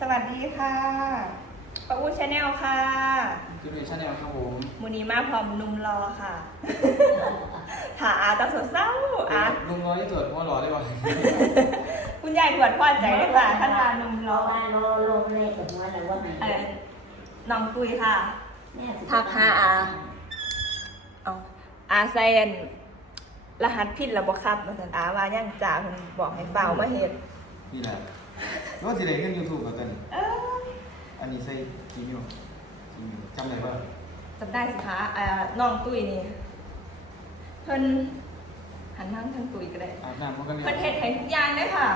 สวัสดีค่ะปะอู้ชาแนลค่ะจูเนียร์ชาแนลครับผมมูนีมาพร้อมหนุ่มรอค่ะถาอาตาสดเศร้าอาลุงรอที่ตรวจเพราะว่ารอได้ว่าคุณยายถวดพ่อใจเลยค่ะท่านลาหนุ่มรรออว่าโลโลเลขกับว่าอะไรว่าไงเอ่อน้องตุยค่ะทักหาอาเอาอาเซนรหัสผิดระบบครับมาสันอาว่าย่างจ่าเพิ่นบอกให้เฝ้ามาเฮ็ดนี่แหละ ว่าที่ไหนเงินยูทูบกัน เอออันนี้ใส่จีมิวจีมิวจำได้ป่ะจำได้สิคะเอ่อน้องตุยนี่ เพิ่นหันทางทางตุยก็ได้ อาบน้ำมันก็เรียเพิ่นเฮ็ดให้ทุกอย่างเลยค่ะ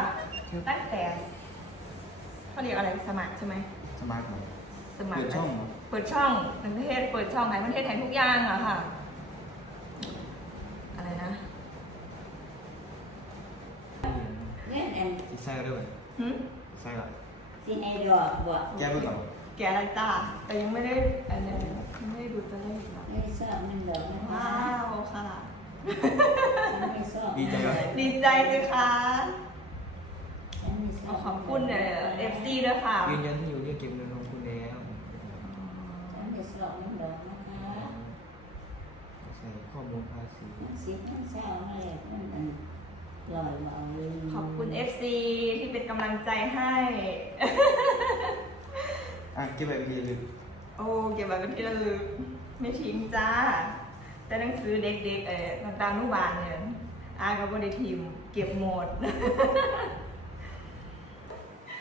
ตั้งแต่เขาเรียกอะไรสมัครใช่ไหม สมาร์ทหน่อย สมัครเปิดช่องเหรอ เปิดช่องประเทศเปิดช่องไหนประเทศไทยทุกอย่างอะค่ะ อะไรนะเนี่ยแอนอีกใส่ก็ได้ไหมหึ ใส่ละซีเนดอกบอกแก้ไปก่อนแกอะไรจ้าแต่ยังไม่ได้อันนี้ยังไม่ได้ดูตัวเลขหรอกไม่ชอบมันดอกนะว้าคะวค่ะไม่ชอบดีใจป่ะดีใจสิคะฉันไม่ชขอขอบคุณเอฟซีด้วยค่ะยืนยันที่อยู่เนี่ยเก็บเงินของคุณแล้วฉันไม่ชอบมันดอกนะคะใส่ข้อมูลภาษีมันสิมันเศร้าอะไรมันมัน ขอบคุณ FC ที่เป็นกำลังใจให้ อะเก็บไว้ดีเลยโอ้เก็บไว้เป็นที่ระลึกไม่ทิ้งจ้า แต่หนังสือเด็กๆเอ่อต่างๆนุบาลเนี่ยอากับบริทีมเก็บหมด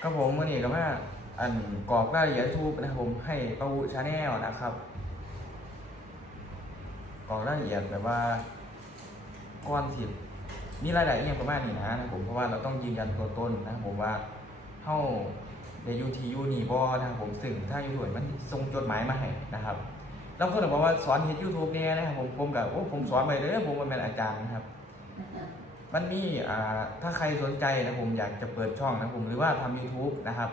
ครับผมวันนี้ก็มาอันกรอกรายละเอียดทูบนะครับผมให้ป้าวุชาแนลนะครับกรอกรายละเอียดแบบว่าก้อนสิบ มีรายละเอียดประมาณนี้นะนะครับผมเพราะว่าเราต้องยืนยันตัวตนนะครับผมว่าเข้าในยูทียูนีบอนะครับผมซึ่งถ้ายูทูบมันส่งจดหมายมาให้นะครับแล้วคนบอกว่าสอนเฮ็ดยูทูบเนี่ยนะครับผมผมกับโอ้ผมสอนไปเลยผมเป็นอาจารย์นะครับ มันมีอ่าถ้าใครสนใจนะผมอยากจะเปิดช่องนะผมหรือว่าทำ YouTube นะครับ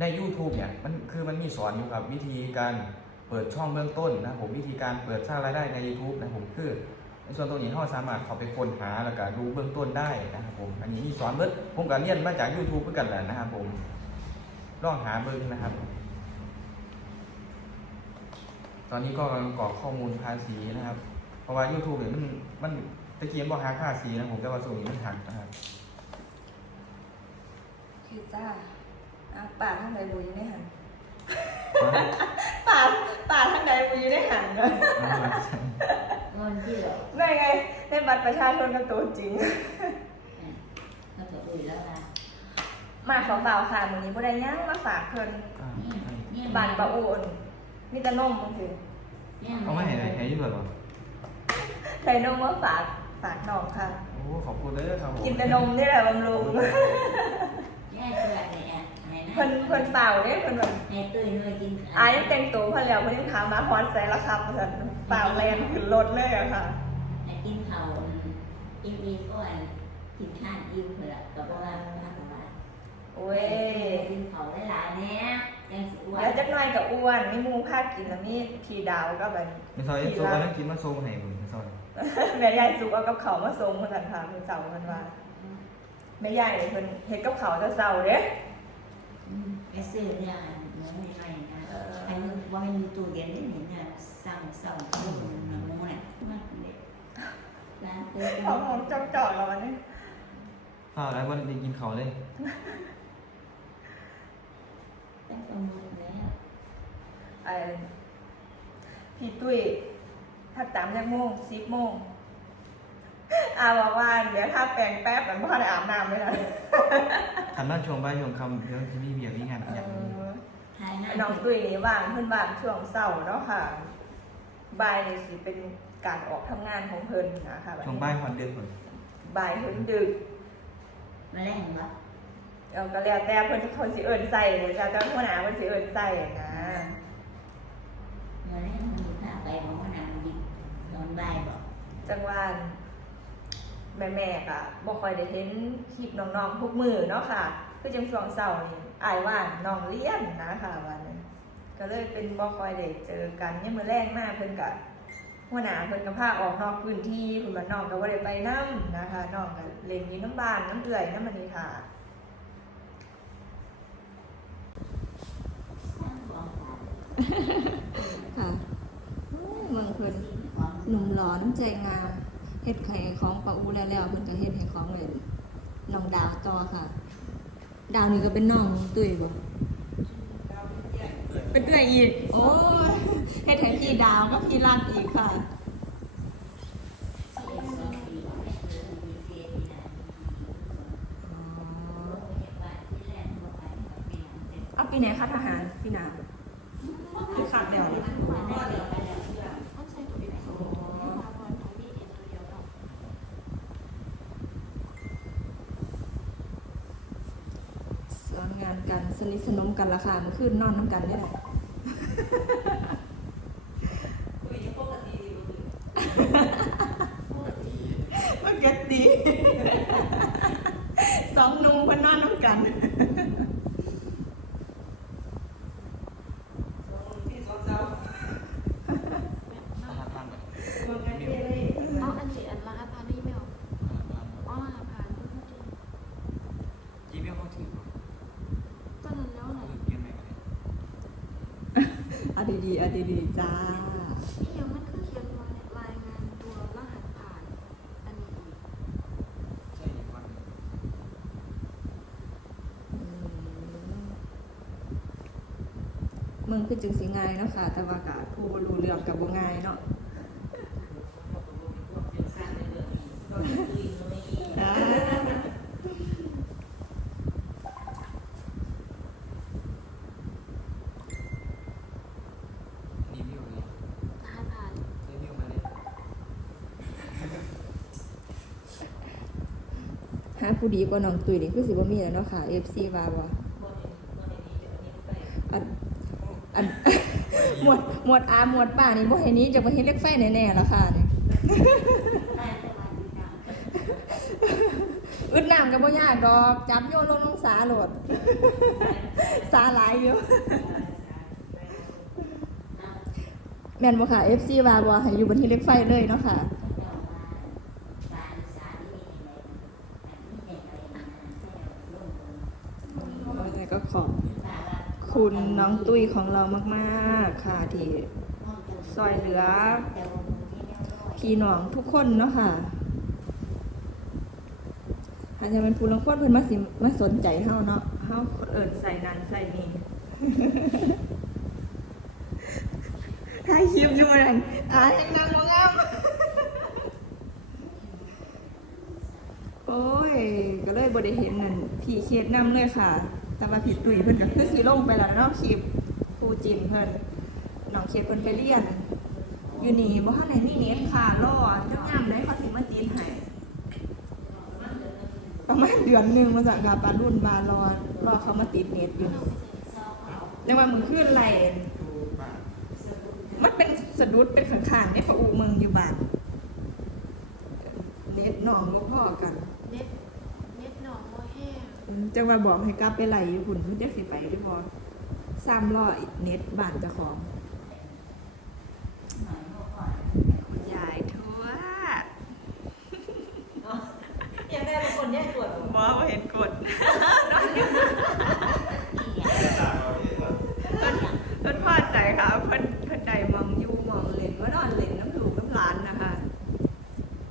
ใน YouTube เนี่ยมันคือมันมีสอนอยู่ครับวิธีการเปิดช่องเบื้องต้นนะผมวิธีการเปิดสร้างรายได้ใน YouTube นะผมคือ ในส่วนตรงนี้เราสามารถเข้าไปค้นหาแล้วก็ดูเบื้องต้นได้นะครับผมอันนี้มีสอนเบิดผมก็เรียนมาจาก YouTube เพื่อกันแหละนะครับผมลองหาเบิ่งนะครับ ตอนนี้ก็กำลังกรอกข้อมูลภาษีนะครับ เพราะว่า YouTube เนี่ยมันมันตะเกียบบอกหาค่าสีนะผมแต่ว่าส่วนนี้มันหักนะครับคือจ้าอะป่าทั้งใดบุยได้หันป่าป่าทั้งใดบุยได้หันเลย เงินที่หรอ ได้ไงใน บัตรประชาชนกับตัวจริง ก็จะอุ้ยแล้วนะมาขอเปล่าค่ะมือนี้บ่ได้ย่างมาฝากเพิ่นอ่านี่นี่บานปะอูนมีแต่นมจังซี่เอาไม่ให้ให้ยืมเหรอใส่นมมาฝากฝากน้องค่ะ โอ้ขอบคุณเลยครับผมกินแต่นมนี่แหละบำรุงแย่ตัวเนี่ยไหนนะเพิ่นเพิ่นเปล่าเด้เพิ่นแบบให้ตุ้ยเลยกินอายยังแต่งตัวเพิ่นแล้วเพิ่นยังถามมาฮอนใส่ละครับเพิ่นเปล่าแลนขึ้นรถเลยอะค่ะให้กินเขา อิมีก่อนกินข้าวอิ่มเถอะกับว่าพักบาโอ้ยกินเขาได้หลายเนี่ยยังสิอ้วเดี๋ยวจักหน่อยก็อ้วนมีหมูพากินแล้วมีพี่ดาวก็แบบไม่ซอยโซกันนั่งกินมาโซให้ผมไม่ซอยแม่ยายสุกเอากับเขาวมาส่งเพิ่นนั่นค่ะเพิ่นเจ้าเพิ่นว่าแม่ยายเพิ่นเฮ็ดกับเขาวแต่เช้าเด้ไปซื้อเนี่ยหมูใหม่ๆนะอันนี้ว่ามันมีตู้เย็นได้เห็นเนี่ยสั่งสั่งตู้หมูเนี่ยมัน เด็ดร้านเปิดหอมๆจ่อๆแล้ววันนี้ข้าวแล้ววันนี้กินเขาวเลยตั้งประมูลแล้ว ไอ้พี่ตุ้ยถ้าตามจากโมงสิบโมงอาบอกว่าเดี๋ยวถ้าแปรงแป๊บมันพ่อได้อาบน้ำเลยนะทำบ้านช่วงบ้านช่วงคำเรื่องที่มีเบียร์มีงานเออย่างนี้อทายนะน้องตุ้ยนี่ว่างเพิ่นว่างช่วงเสาร์เนาะค่ะบ่ายนี่สิเป็น การออกทำงานของเพิ่นนะคะแบบนี้ช่วงบ้านควันเดือนผลบ่ายเพิ่นดึก มาแรงปะเออก็แล้วแต่เพิ่นเขาสิเอิ้นใส่เลยจ้ะแต่หัวหน้าเพิ่นสิเอิ้นใส่นะมาแรงมันอยู่ข้าไปของมันนำดินอนบ่ายบอกจังหวานแม่แม่ๆก็บ่ค่อยได้เห็นคลิปน้องๆทุกมือเนาะค่ะ คือจังช่วงเสาร์นี่อายว่าน้องเรียนนะคะวันนี้ก็เลยเป็นบ่ค่อยได้เจอกันยามมื้อแรงมาเพิ่นก็ หัวหน้าเพิ่นก็พาออกนอกพื้นที่เพิ่นว่าน้องก็บ่ได้ไปนํนะคะน้องก็เล่นอยู่น้ำบ้านน้ำเอื่อยน้ำมันนี่ค่ะค่ะอืมเมืองเพิ่นหนุ่มหลอนใจงามเฮ็ดไข่ของปะอูแล้วแล้วเพิ่นก็เฮ็ดให้ของเลยน้องดาวต่อค่ะ ดาวนี่ก็เป็นน้องตุ้ยบ่เป็นเอื้อยอีกโอ้ย เฮ็ดให้พี่ดาวกับพี่รักอีกค่ะ เอาปีไหนคะทหารพี่นาวคือขาดแล้วเหรอสอนงานกันสนิทสนมกันราคามันขึ้นนอนน้ำกันได้แหละ ปกติสองหนุ่มเพิ่นนอนน้ำกัน อาหารทานแบบ อ๋ออันนี้อันราคาพานี่ไม่ออกอ๋อราคาพานี่ก็จริง จีเบี้ยเขาถือ ตอนนั้นแล้วไหน ถือเกียนไหมกันเนี่ย อะ ดีๆอะดีๆจ้านี่ยังมันคือเขียนรายรายงานตัวรหัสผ่าน อันนี้อีกใช่อีกวันหนึ่งมึงคือจึงสิง่ายเนาะค่ะ แต่ว่ากะผู้บ่รู้เรื่องกับบ่ง่ายเนาะอ่า รีวิวเลย รหัสผ่าน รีวิวมาเลย หาผู้ดีกว่าน้องตุ้ยนี่คือสิบ่มีแล้วเนาะค่ะ FC ว่าบ่อันอันหมวดหมวดอาหมวดป้านี่บ่ให้หนี้จะบ่เฮ็ดเล็กไฟแน่ๆแล้วค่ะนี่อึดน้ำก็บ่ยากดอกจับโยนลงลงสาโหลด สาหลายอยู่แม่นบ่ค่ะ FC ว่าบ่ให้อยู่บนที่เล็กไฟเลยเนาะค่ะ แล้วก็ ขอบคุณน้องตุ้ยของเรามากๆ ค่ะที่ซอยเหลือพี่น้องทุกคนเนาะค่ะอาจจะเป็นผู้ลังคนเพิ่นมาสิมาสนใจเฮาเนาะเฮาเอิ้นใส่นั้นใส่นี่ถ่ายคลิปอยู่นั่นอ่าแห่งนางบ่งามโอ้ย ก็เลยบ่ได้เห็นนั่นพี่เคสนำเลยค่ะ แต่ว่าพี่ตุ้ยเพิ่นก็คือสิลงไปแล้วเนาะคลิปครูจินเพิ่นน้องเคสเพิ่นไปเรียน อยู่นี่บ่ทันได้มีเน็ตค่ะรอจักยามได้เขาสิมาติดให้ประมาณเดือนหนึงมาจากกาปารุ่นมารอรอเขามาติดเน็ตอยู่แล้วว่ามึงขึ้นไรดูบ้านมันเป็นสะดุดเป็นข้างๆในพระอูมืองอยู่บ้านเน็ตน้องบ่พอกัน เน็ตเน็ตหนองโมแห้ง อืม จังว่าบอกให้กลับไปไหลอยู่หุ่นเพิ่นจักสิไปได้พอซ้ำรอเน็ตบ้านเจ้าของคุณยายทวดยังได้บางคนแยกตรวจหมอบ่เห็นกดเพิ่นพอใจค่ะเพิ่นเพิ่นได้มองอยู่มองเล่นว่านอนเล่นน้ำลูกน้ำหลานนะคะ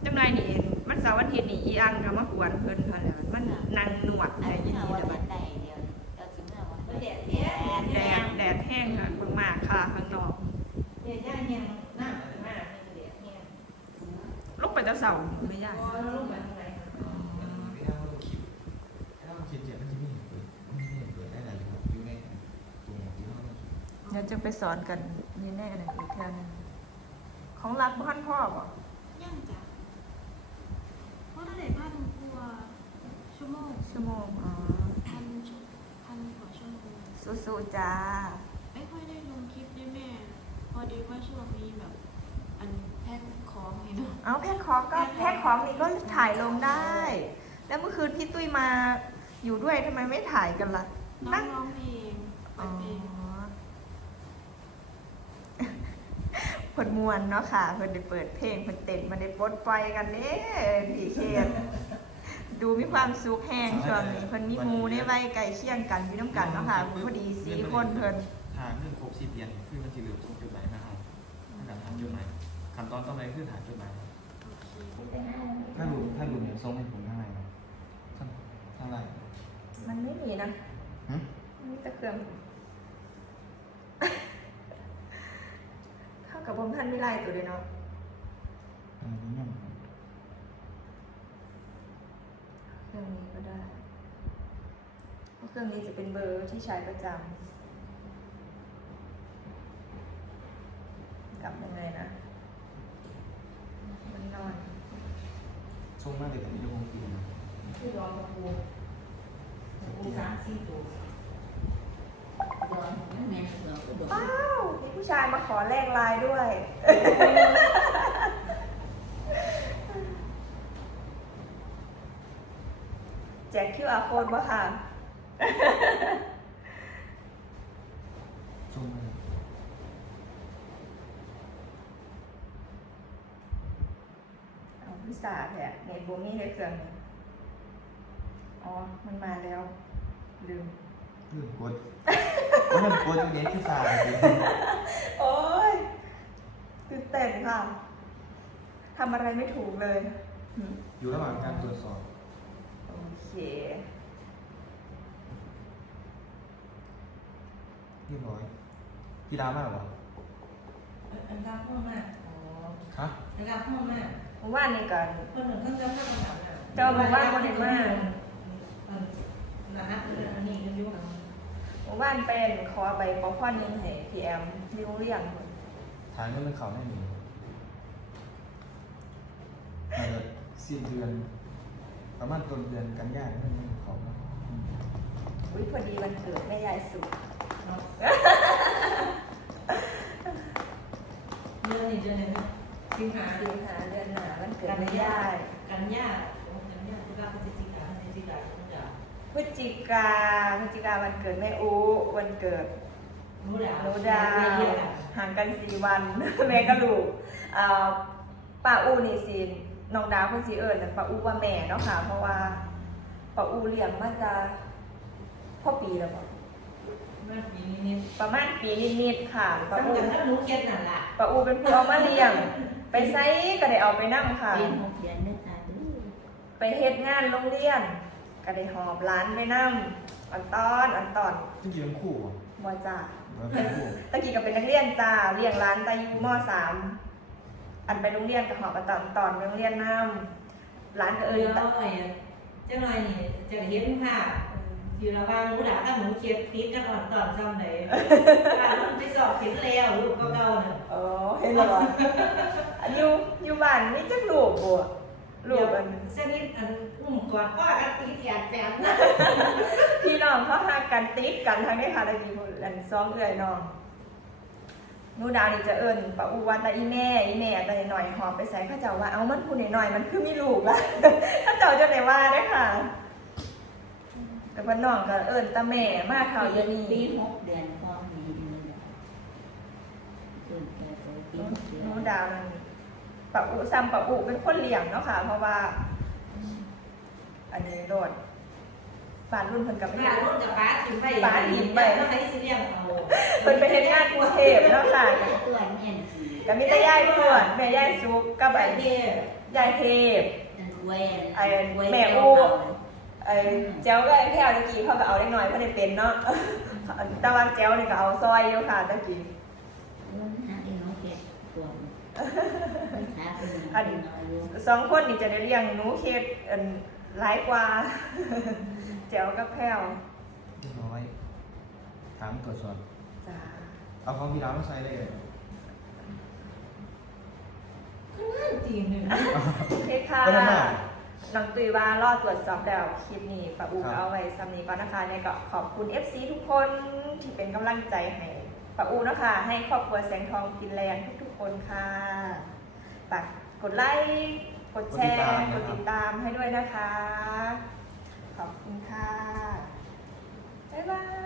จังไดนี่มันเสาร์วันอาทิตย์นี่อีอังก็มากวนเพิ่นเท่านั้นมันนั่งหนวด ไอ้ ให้ ที่ ยิน เรา ดี ว่า แต่ จะ ว่า ได้เดียวเราถึงเราว่า แดดแดดแดดแห้งค่ะมากๆค่ะข้างนอก เดี๋ยวย่าเนี่ยน้ำมากเดี๋ยวเนี่ย ลูกไปจะเสาไม่ยาก พอเราลงมาทางไหน ไม่ได้ลงคลิปถ้าลงคลิปเจ็บมันจะมีเปิดมันจะมีเปิดได้หลายอยู่อยู่ในตรงที่เราลง เดี๋ยวจะไปสอนกันนี่แน่เลยอีกแค่นึงของรักบ้านพ่อบ่ย่างจ้ะเพราะถ้าเด็กพันกว่าชั่วโมงชั่วโมงอ๋อพันชั่วพันกว่าชั่วโมงสู้ๆจ้าไม่ค่อยได้ลงคลิปด้วยแม่ พอดีว่าช่วงนี้แบบ อันแพ็คของนี่เนาะเอาแพ็คของก็แพ็คของนี่ก็ถ่ายลงได้ แล้วเมื่อคืนพี่ตุ้ยมาอยู่ด้วยทำไมไม่ถ่ายกันล่ะน้นั่องงร้องเพลงเปิอ๋อดเพลง เพิ่นมวนเนาะค่ะเพิ่นได้เปิดเพลงเพิ่นเต้นมันได้ปลดปล่อยกันเด้พี่เคสดูมีความสุขแห้งช่วงนี้เพิ่นมีหมูในวัยใกล้เคียงกันอยู่น้ำกันเนาะค่ะพอดีสี่คนเพิ่นถ่ายาเรื่องครบสิบเดือนคือมันจะเหลือส่งจดหมายมาเอาถ้าการทำจดหมายขั้นตอนต่อไปคือถ่ายจดหมายครับโอเคถ้าดูถ้าดูเนี่ยส่งให้ผมทางไหนครับทางทางไลน์มันไม่มีนะหึมันมีแต่เครื่องเท่ากับผมท่านไม่ไล่ตัวเลยวเนาะเออนี่ยังเครื่องนี้ก็ได้เพราะเครื่องนี้จะเป็นเบอร์ที่ใช้ประจำกลับยังไงนะมันนอนส่งมาเลยแต่นี่คงปีนะคือรอตะปูตะปูสามสี่ตัวรอแม่เสือก็โดดว้าว ผู้ชายมาขอแลกไลน์ด้วย แจก QR code ป่ค่ะ ส่งมาเลยเอาพิซาแผลในบูมี่เลยเครื่องนี้อ๋อ มันมาแล้ว ลืมลืมกด แล้วมันกดตรงนี้คือสายจริงโอ้ยตื่นเต้นค่ะทำอะไรไม่ถูกเลยอืมอยู่ระหว่างการตรวจสอบ โอเคเรียบร้อยกีฬามากเหรออันดับพ่อมากอ๋อฮะอันดับพ่อมากเมื่อวานนี้กันคนหนึ่งก็จะมาถามนะเจ้าบอกว่าคนเห็นมากนะฮะอันนี้ก็ยุ่ง เมื่อวานเป็นขอใบปอพ่อหนึงให้พีแอมที่โรงเรียนฐานเงินเป็นเขาแน่นอนอาจจะสิ้นเดือน ประมาณต้นเดือนกันยายนเงินเป็นเขานะอืมอุ้ยพอดีวันเกิดแม่ยายสุขเนาะเดือนนี้เดือนไหนเนี่ยสิงหาสิงหาเดือนหนาวันเกิดกันแม่ยายาย กันยากันยาที่ว่าพฤศจิกาพฤศจิกาคงจะ พฤศจิกาพฤศจิกาวันเกิดแม่อูวันเกิดรู้ดาวหนูดาวเยอะห่างกันสี่วันแม่ก็ลูกเอ่อป้าอูนี่สิน้องดาวเพิ่นสิเอิญป้าอูว่าแม่เนาะค่ะ เพราะว่าป้าอูเลี้ยงมาจะพ่อปีแล้วบ่มันปีนี้เนี่ยประมาณปีนิดๆค่ะป้าตั้งอูแต่ถ้ารู้เก็ตนั่นแหละป้าอูเป็นผู้เอามาเลี้ยง ไปไสก็ได้เอาไปนั่ค่ะเรียนหกเรียนเนี่ยตาดูไปเฮ็ดงานโรงเรียน ก็ได้หอบร้านไปนั่อันตอนอันตอนที่ยืนคู่อะบ่จ้าแล้วเป็นคู่ตะกี้ก็เป็นนักเรียนจ้าเรียงร้านตายูมสามอันไปโรงเรียนกับหอบอันตอนตอนไปโรงเรียนน้ำร้านก็เอเอิอญเจ้าหน่อยเจ้าหน่อยนี่จะเห็นภาพอยู่ระหว่างรู้ดาวถ้าหนูเก็บติดกันอ่อนตอนซ้ำไหนการมันไปสอบเห็นแล้วลูกเก่าๆน่ะ อ๋อเห็นแล้วบ่อันอยู่อยู่บ้านมีจักลูกบ่ ลูกอันเส้นนี้อันอุ้มกอดก็อันตีแขนแฟนนะพี่น้องเขาหากันติดกันทั้งนี้ค่ะตะกี้พูดอันซ้อมเอื้อยน้องหนูดาวนี่จะเอิญปะอูวันตาอีแม่อีแม่ตาหน่อยหอบไปใส่เข้าเจ้าว่าเอามันพูดหน่อยๆมันคือมีลูกละเข้าเจ้าจะไหนว่าได้อค่ะแต่ว่าน้องก็เอิญตาแม่มาข่าวเดี๋ยวนี้ปีหกเดือนพอมีเดือนตื่นแต่ปีหกเดือหนูนดาวนั่น ปะอุซ้ำปะอุเป็นคนเลี้ยงเนาะค่ะ เพราะว่า อันนี้โดดปานรุ่นเพิ่นกับป้าแม่รุ่นกับป้าถิ่มไป ต้องให้สิเลี้ยงเอาเพิ่นไปเฮ็ดงานกรุงเทพเนาะค่ะตัวเนี่ยก็มีแต่ยายทวดแม่ยายซุกกับไปไอ้เที่ยยายเทพเวนไอ้แม่อู้ ไอ้แจ้วก็ไอ้แพรวตะกี้เขาก็เอาได้หน่อยเพราะได้เป็นเนาะแต่ว่าแจ้วนี่ก็เอาซอยอยู่ค่ะตะกี้ หาไอ้น้องเก็บ ตัวหาเป็นอายุสองคนนี่จะได้เลี้ยงหนูเคสอันหลายกว่าแจ้วกับแพรวเรียบร้อย ถามตรวจสอบจ้าเอาของพี่ดาวมาใส่เลยทีหนึ่งโอเคค่ะก็ได้มาน้องตุยว่ารอตรวจสอบแล้วคลิปนี้ปะอูครับก็เอาไว้ซ้ำนี้ก่อนนะคะเนี่ยก็ขอบคุณ FC ทุกคนที่เป็นกำลังใจให้ปะอูนะคะ ให้ครอบครัวแสงทองฟินแลนด์ทุกๆ คนค่ะฝากกดไลค์กดแชร์กดติดตามให้ด้วยนะคะ ขอบคุณค่ะ บ๊ายบาย